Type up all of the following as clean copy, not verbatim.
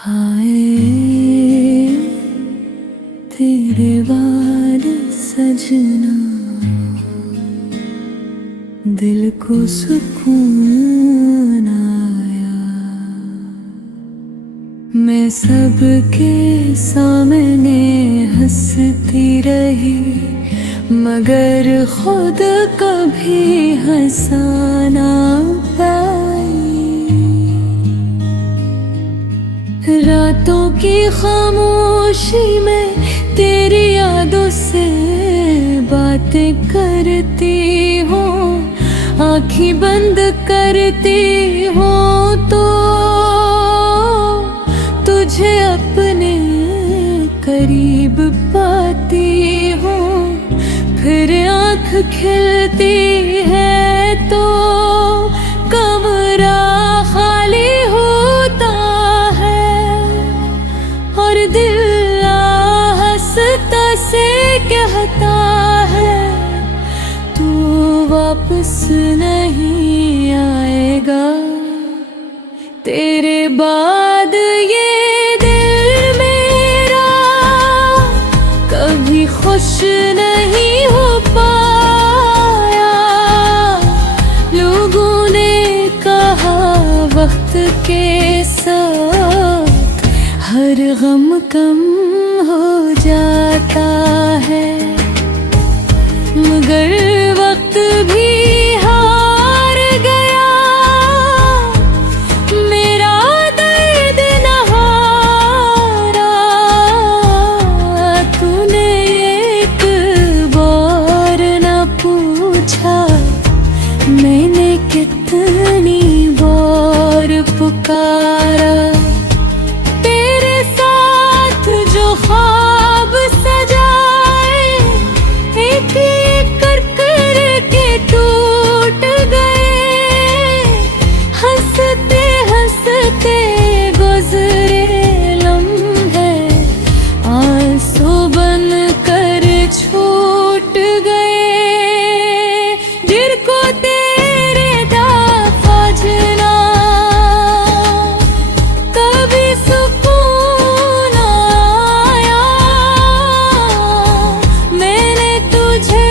हाय तेरे वार सजना, दिल को सुकून आया। मैं सबके सामने हंसती रही, मगर खुद कभी हंसा ना पाई। रातों की खामोशी में तेरी यादों से बातें करती हूँ, आँखें बंद करती हूँ तो तुझे अपने करीब पाती हूँ। फिर आँख खिलती है तो कमरा खाली होता है, और दिल आहिस्ता से कहता है तू वापस नहीं आएगा। तेरे बाद ये दिल मेरा कभी खुश नहीं हो पाया। लोगों ने कहा वक्त के साथ हर गम कम हो जाता है, मगर वक्त भी हार गया। मेरा दर्द न हारा, तूने एक बार न पूछा मैंने कितनी बार पुकारा। तेरे साथ जो ख्वाब सजाए एक एक कर के टूट गए। हंसते हंसते गुजरे लम्हे आंसू बन कर छूट गए। दिल को तेरे दाग खोजना कभी सुकून आया। मैंने तुझे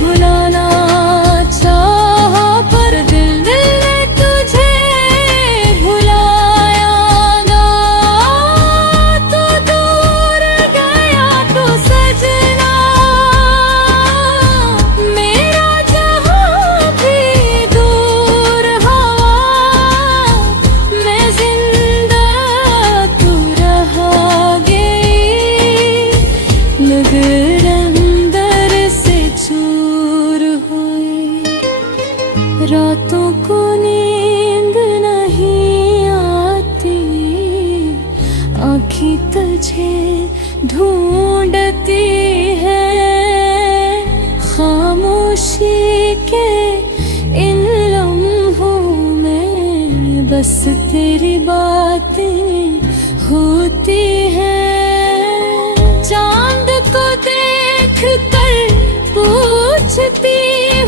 भुलाना चाहा, पर दिल ने तुझे भुलाया ना। तू दूर गया तो सजना, मेरा जहां भी दूर हवा। मैं जिंदा तू रहा गई, मगर अंदर से चूर हुई। रातों को नींद नहीं आती, आँखें तुझे ढूंढती है। खामोशी के इन लम्हों में बस तेरी बातें होती हैं। चांद को देख कर पूछती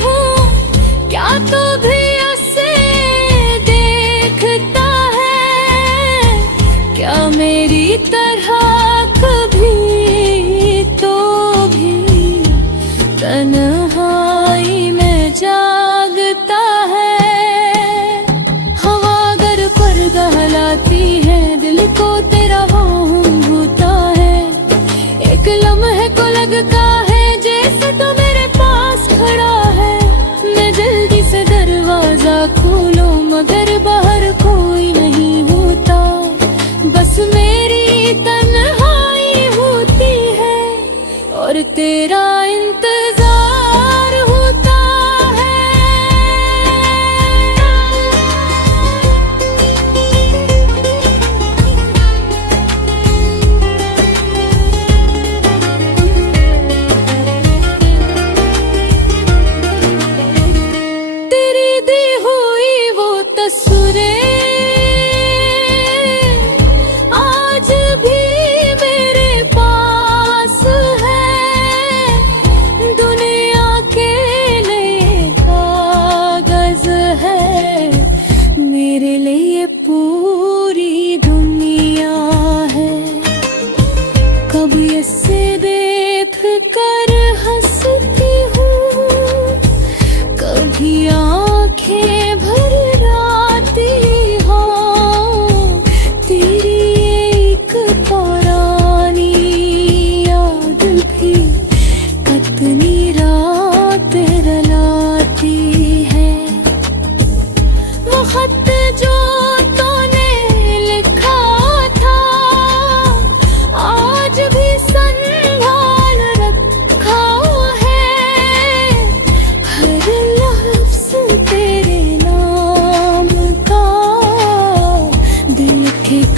हूँ क्या तू भी उसे देखता है। क्या मेरी तरह कभी तो भी तन्हाई में जागता है। हवा अगर पर्दा हिलाती है, दिल को तेरा होम होता है। एक लम्हे को लगता है जैसे तो मेरे पास खड़ा है। मैं जल्दी से दरवाजा खोलूं, मगर बाहर कोई नहीं होता। बस मेरी तन्हाई होती है और तेरा इंतजार होता है। तेरी दी हुई वो तस्वीरें आज भी मेरे पास है।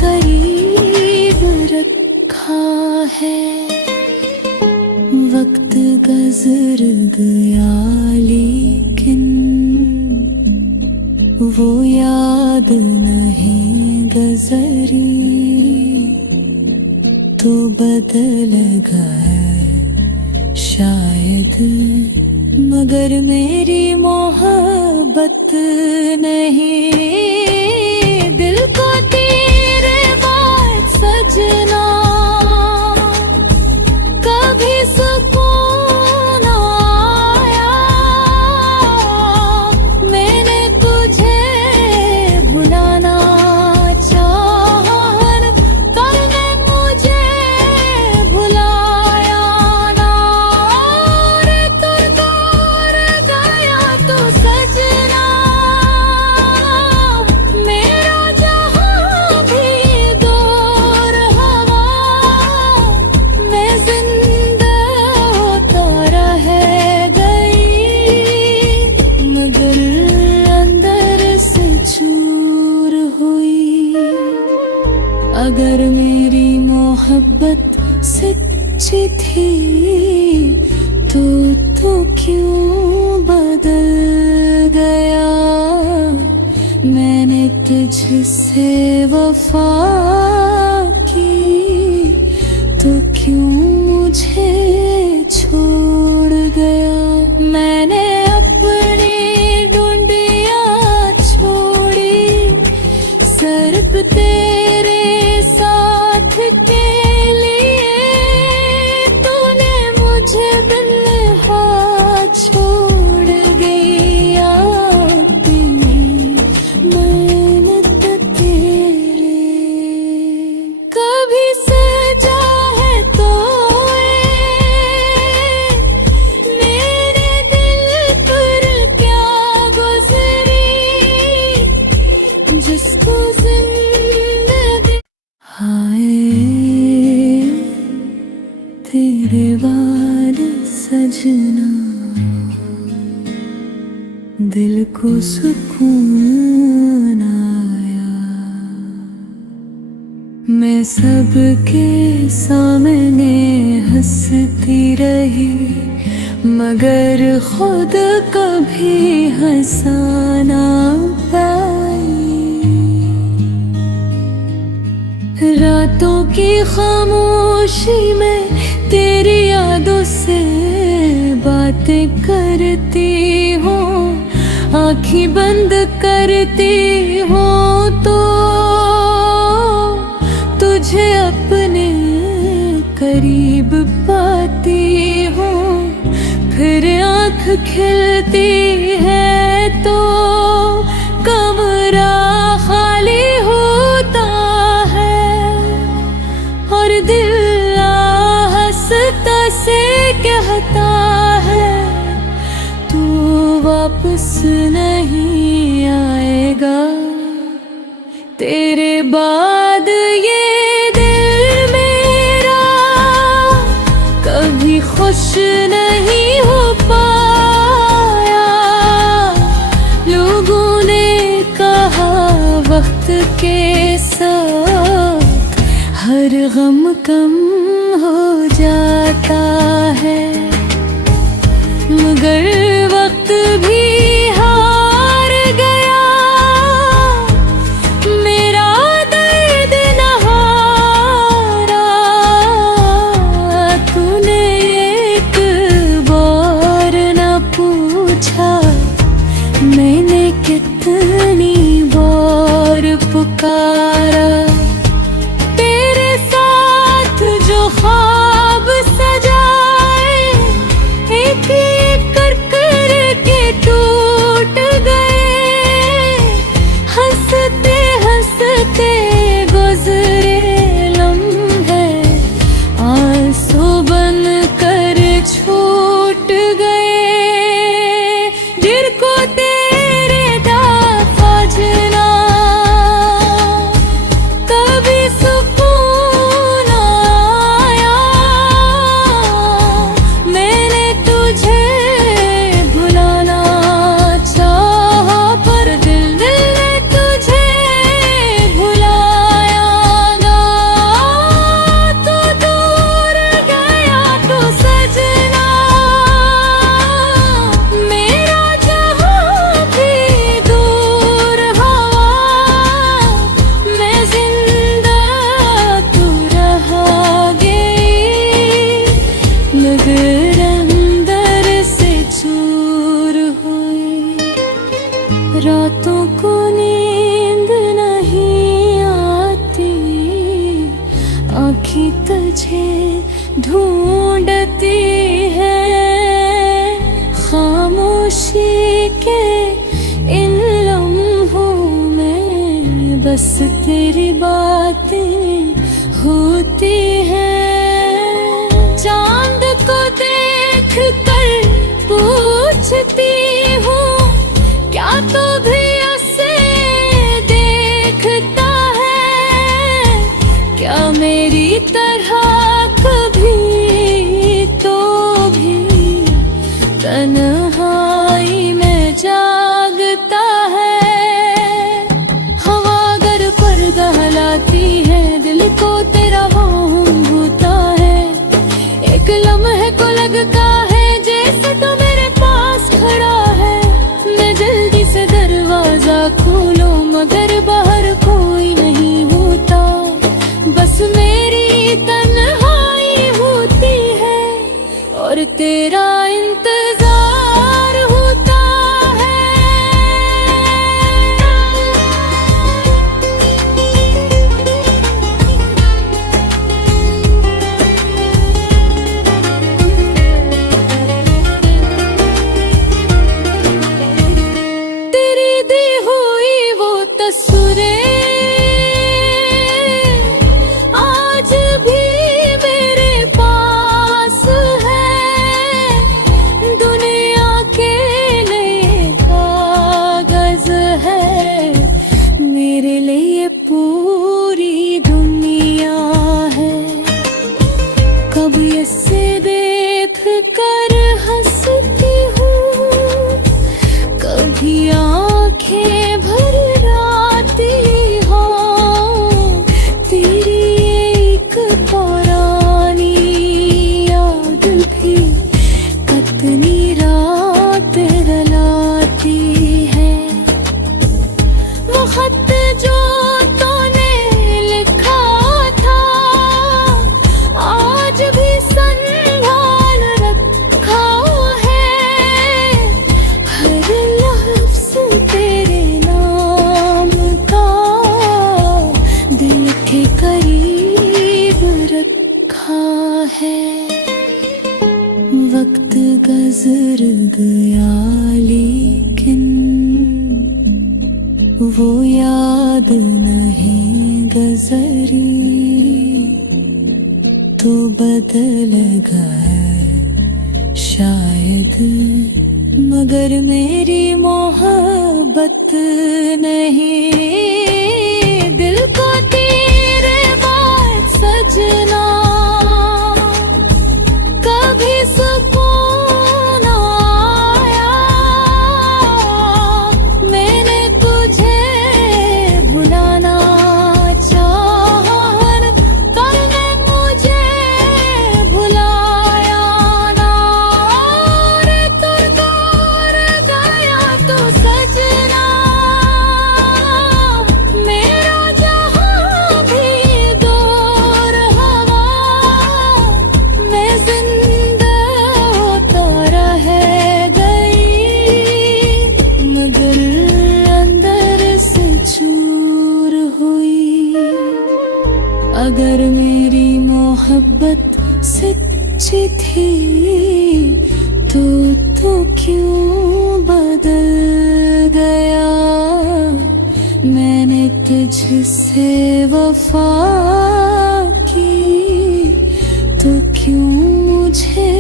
करीब रखा है। वक्त गुजर गया लेकिन वो याद नहीं गुजरी, तो बदल गए शायद, मगर मेरी मोहब्बत नहीं। दिल को तेरे बाद सजना कभी सुकून आया। मैंने तुझे भुलाना चाहा, तूने मुझे भुलाया ना। रे तू दूर गया तू सजना, मेरा जहां भी दूर हवा। मैं जिंदा होता रह गई, मगर अंदर से चूर हुई। अगर मेरी मोहब्बत सच्ची थी तो क्यों बदल गया। मैंने तुझसे वफा की, तो क्यों मुझे छोड़ गया। मैंने अपनी डुंडियां छोड़ी सिर्फ तेरे साथ के लिए। तूने मुझे बिन हाथ छोड़ गया, अपनी मेहनत तेरे। कभी सजा है तो मेरे दिल पर क्या गुजरी, जिसको जिंदगी हाय तेरे बाद सजना। दिल को सुकून आया। मैं सबके सामने हंसती रही, मगर खुद कभी हंसा ना पाई। रातों की खामोशी में तेरी यादों से बातें करती हूँ। आँखें बंद करती हूँ तो तुझे अपने करीब पाती हूँ। फिर आँख खिलती है तो कमरा खाली होता है, और दिल हंसता से कहता है तू वापस नहीं आएगा। तेरे बाद ये दिल मेरा कभी खुश नहीं हो पाया। लोगों ने कहा वक्त के साथ हर गम कम हो जाता है, मगर वक्त भी हार गया। मेरा दर्द न हारा। तूने एक बार न पूछा मैंने कितनी बार पुकारा। तेरे साथ जो ख्वाब सजाए एक एक कर ढूंढती है खामोशी के इन लम्हों में, बस तेरी बातें होती हैं। चांद को देख कर पूछती हूँ, क्या तू भी उसे देखता है? क्या मेरी तरह कभी तो भी तन्हाई में जागता है? हवा अगर पर्दा हिलाती है, दिल को तेरा वाहम होता है। एक लम्हे को लगता है जैसे तो मेरे पास खड़ा है। मैं जल्दी से दरवाजा खोलो मगर बाहर कोई नहीं होता, बस मेरी तन्हाई होती है और तेरा इंतजार होता है। तेरी दी हुई वो तस्वीरें आज भी मेरे पास है। दुनिया के लिए कागज है, मेरे लिए पूरी दुनिया है। कभी इसे देख कर हंसती हूँ, कभी आंखें भर आती हो। तेरी एक पुरानी याद भी कितनी रात रुलाती है। वो खत जो तूने लिखा था आज भी संभाल रखा है। हर लफ्ज़ तेरे नाम का दिल के करीब रखा है। वक्त गुज़र गया लेकिन वो याद नहीं गुज़री, तो बदल गए शायद, मगर मेरी मोहब्बत नहीं। दिल को तेरे बाद सजना कभी सुकून आया। मैंने तुझे भुलाना चाहा, तूने मुझे भुलाया ना। रे तू दूर गया तो सजना, मेरा जहां भी दूर हवा। मैं जिंदा होता रह गई, मगर अंदर से चूर हुई। अगर मेरी मोहब्बत सच्ची थी तो क्यों बदल गया? मैंने तुझसे वफा की तो क्यों मुझे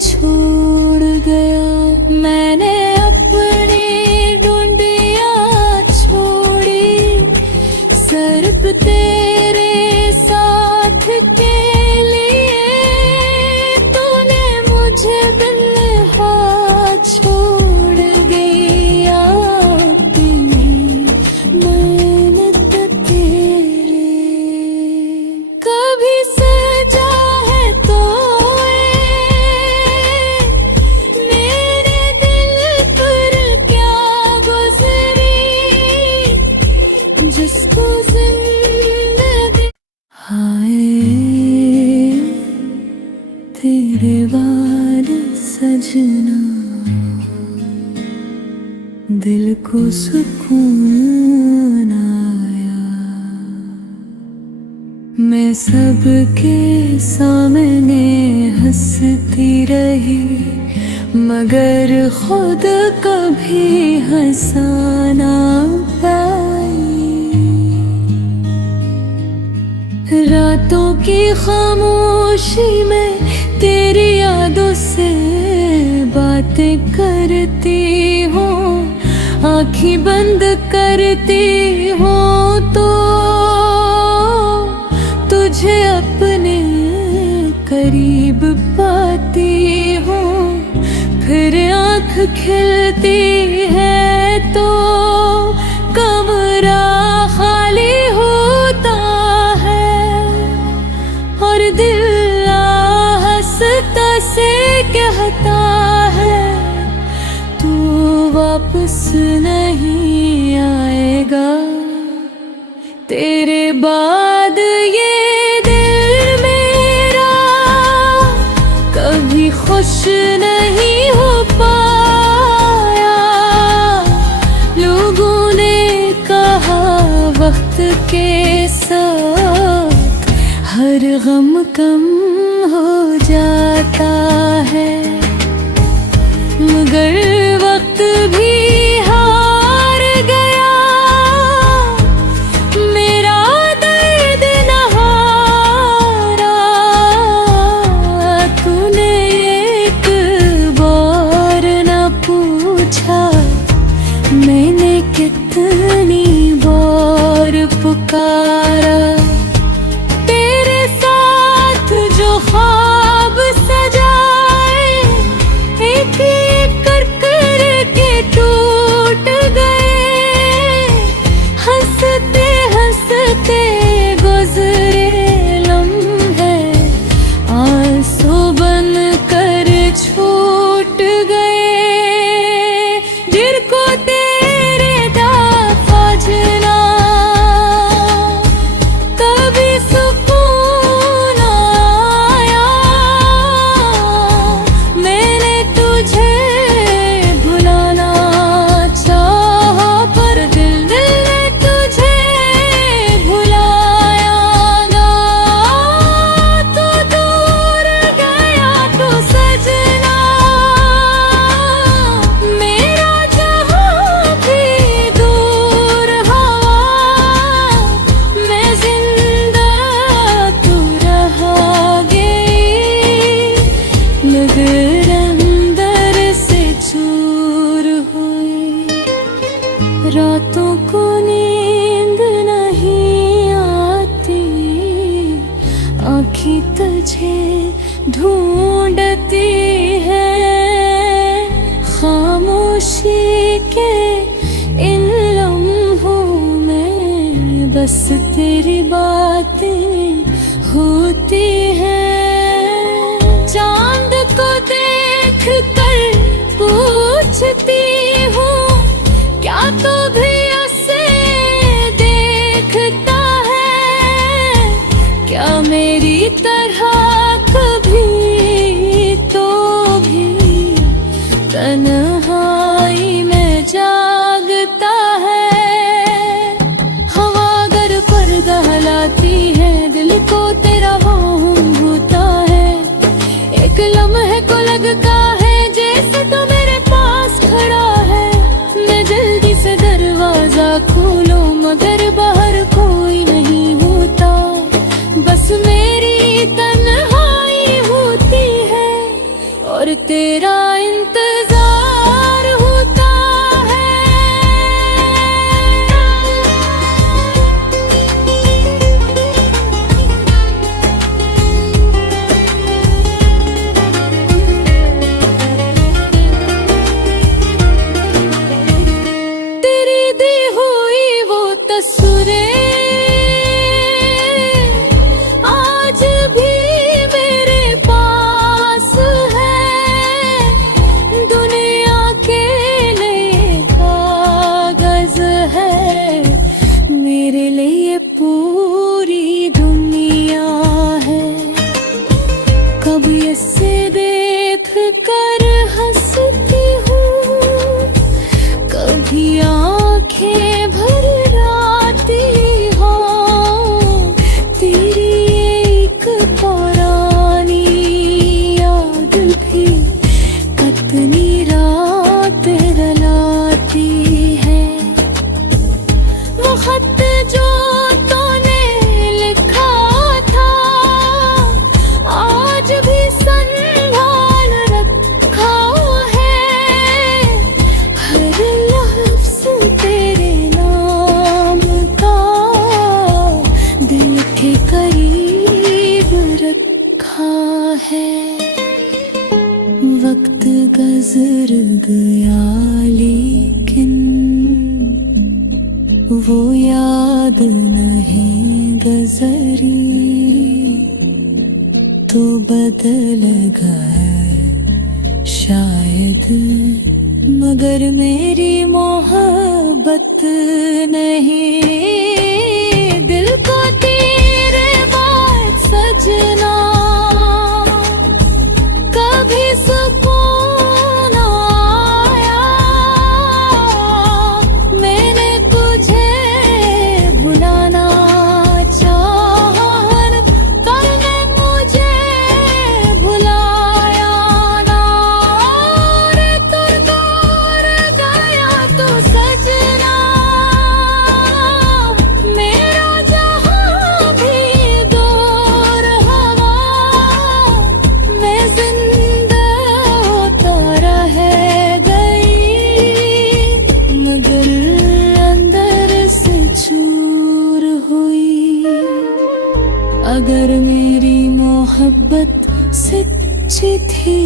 छोड़ गया? मैंने अपनी डुंडियां छोड़ी सिर्फ तेरे साथ के लिए। तूने मुझे दिल हाथ छोड़ गया अपनी मेहनत तेरे। कभी सजा है तो मेरे दिल पर क्या गुजरी, जिसको जिंदगी हाय तेरे बाद सजना, दिल को सुकून आया। मैं सबके सामने हंसती रही, मगर खुद कभी हंसाना पाई। रातों की खामोशी में तेरी यादों से बातें करती हूँ, आँखें बंद करती हूँ तो तुझे अपने करीब पाती हूँ। फिर आँख खिलती है तो कमरा खाली होता है, और दिल हंसता से कहता है तू वापस नहीं आएगा। तेरे बाद ये दिल मेरा कभी खुश नहीं हो पाया। लोगों ने कहा वक्त के साथ हर गम कम हो जाता है, मगर वक्त भी हार गया। मेरा दर्द न हारा, तूने एक बार न पूछा मैंने कितनी बार पुकारा। तेरे साथ जो ख्वाब सजाए एक एक करके टूट गए। हंसते हंसते गुजरे लम्हे आंसू बन कर छूट गए। दिल को तेरे दाग खोजना कभी सुकून आया। मैंने तुझे भुलाना चाहा, पर दिल ने तुझे भुलाया ना। तू दूर गया तो सजना, मेरा जहां भी दूर हवा। मैं जिंदा तू रहा गई, मगर अंदर से चूर हुई। रातों को नींद नहीं आती, आँखें तुझे ढूंढती है। खामोशी के इन लम्हों में बस तेरी बातें होती हैं। चांद को देख कर पूछती हूँ क्या तू भी उसे देखता है। क्या मेरी तरह कभी तो भी तन्हाई में जागता है। हवा अगर पर्दा हिलाती है दिल को तेरा वाहम होता है। एक लम्हे को लगता है जैसे तो मेरे पास खड़ा है। मैं जल्दी से दरवाजा खोलो मगर बाहर कोई नहीं होता, बस मेरी तन करीब रखा है। वक्त गुजर गया लेकिन वो याद नहीं गुजरी, तो बदल गए शायद, मगर मेरी मोहब्बत नहीं। दिल को तेरे बाद सजना कभी सुकून आया। मैंने तुझे बुलाना चाहा, तूने मुझे बुलाया ना। रे तू दूर गया तू सजना, मेरा जहां भी दूर हवा। मैं जिंदा होता रह गई, मगर अंदर से चूर हुई। अगर मेरी मोहब्बत सच्ची थी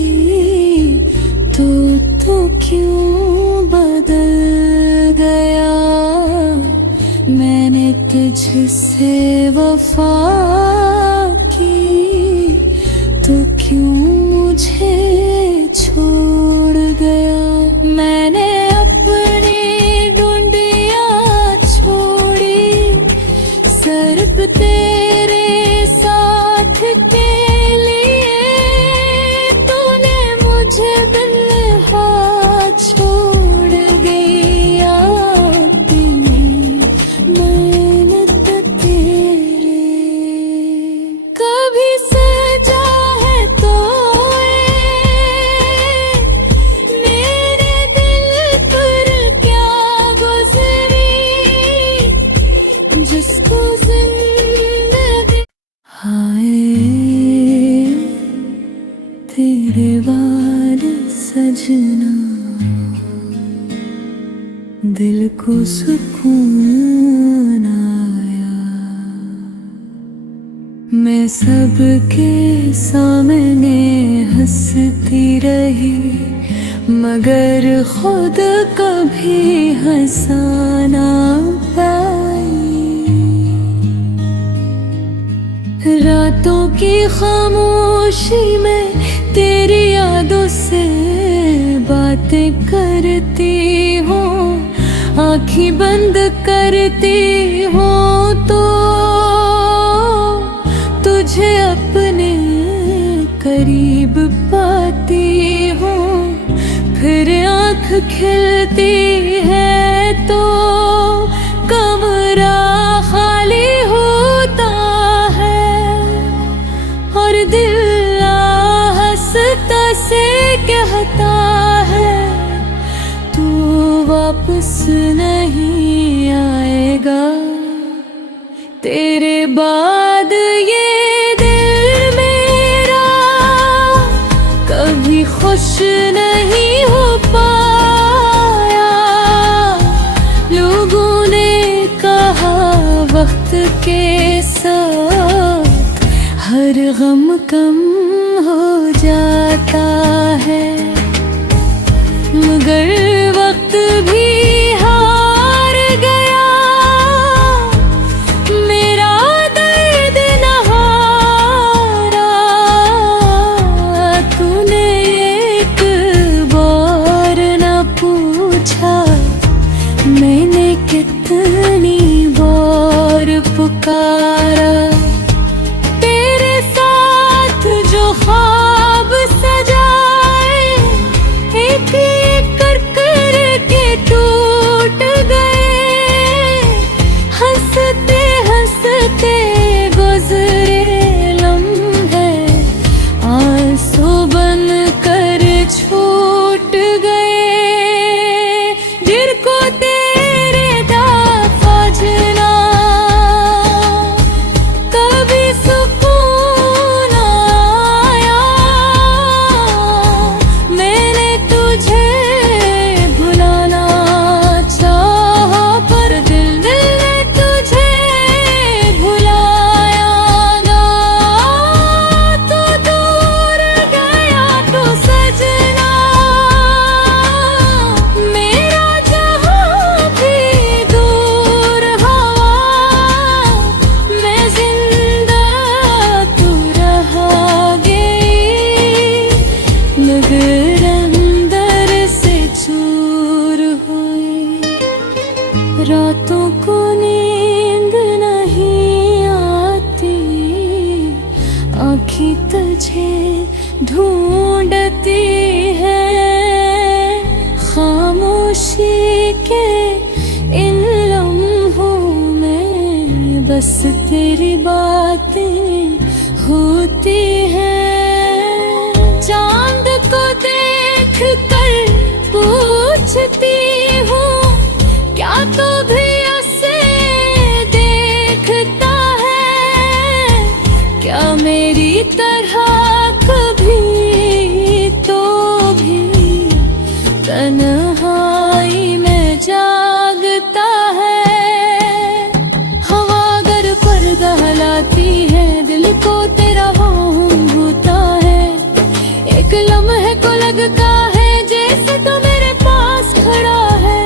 तो क्यों बदल गया। मैंने तुझसे वफा की, तो क्यों मुझे छोड़ गया। मैंने अपनी डुंडियां छोड़ी, सिर्फ तेरे साथ के लिए। तूने मुझे बिन हाथ छोड़ गया, अपनी मेहनत तेरे। कभी सजा है तो मेरे दिल पर क्या गुजरी, जिसको जिंदगी हाय तेरे वाल सजना। दिल को सुकून आया। मैं सबके सामने हंसती रही, मगर खुद कभी हंसा ना पाई। रातों की खामोशी में तेरी यादों से बातें करती हूँ, आँखें बंद करती हूँ तो तुझे अपने करीब पाती हूँ। फिर आँख खिलती है तो कमरा खाली होता है, और दिल हंसता से कहता है तू वापस नहीं आएगा। तेरे बाद ये दिल मेरा कभी खुश नहीं हो पाया। लोगों ने कहा वक्त के साथ हर गम कम हो जाता है, मगर वक्त भी हार गया। मेरा दर्द न हारा, तूने एक बार न पूछा मैंने कितनी बार पुकारा। तेरे साथ जो ख्वाब सजाए, एक एक कर कर के तू ढूंढती है खामोशी के इन लम्हों में, बस तेरी बातें होती हैं। चांद को देख कर पूछती हूँ, क्या तू भी उसे देखता है? क्या मेरी तरह कभी तो भी तन्हाई में जागता है? हवा अगर पर्दा हिलाती है, दिल को तेरा होम होता है। एक लम्हे को लगता है जैसे तो मेरे पास खड़ा है।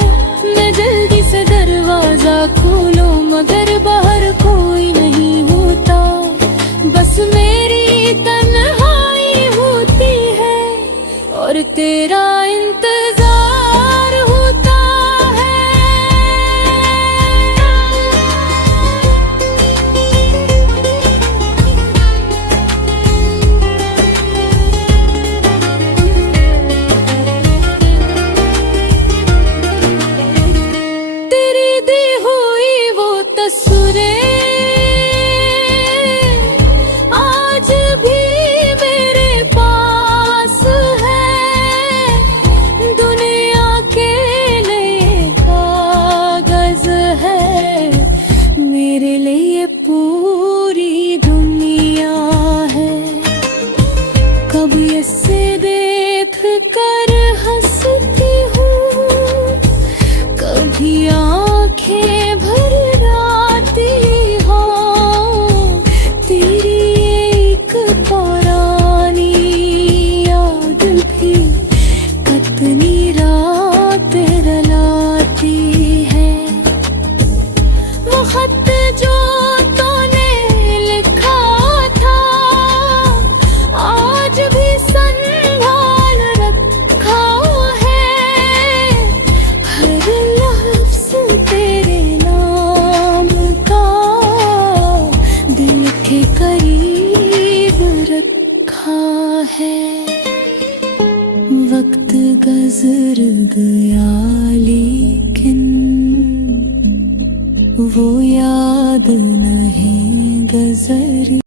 मैं जल्दी से दरवाजा खोलूं मगर बाहर कोई नहीं होता, बस मेरी तन्हाई होती है और तेरा इंतजार होता है। तेरी दी हुई वो तस्वीरें आज भी मेरे पास है। दुनिया के लिए कागज है, मेरे लिए पूरी दुनिया है। कभी इसे देख कर हंसती हूँ, कभी आंखें भर आती हो। तेरी एक पुरानी याद भी कितनी रात रुलाती है। वो खत जो तूने लिखा था, आज भी संभाल रखा है। हर लफ्ज़ तेरे नाम का दिल के करीब रखा है। वक्त गुज़र गया लेकिन वो याद नहीं गुज़री।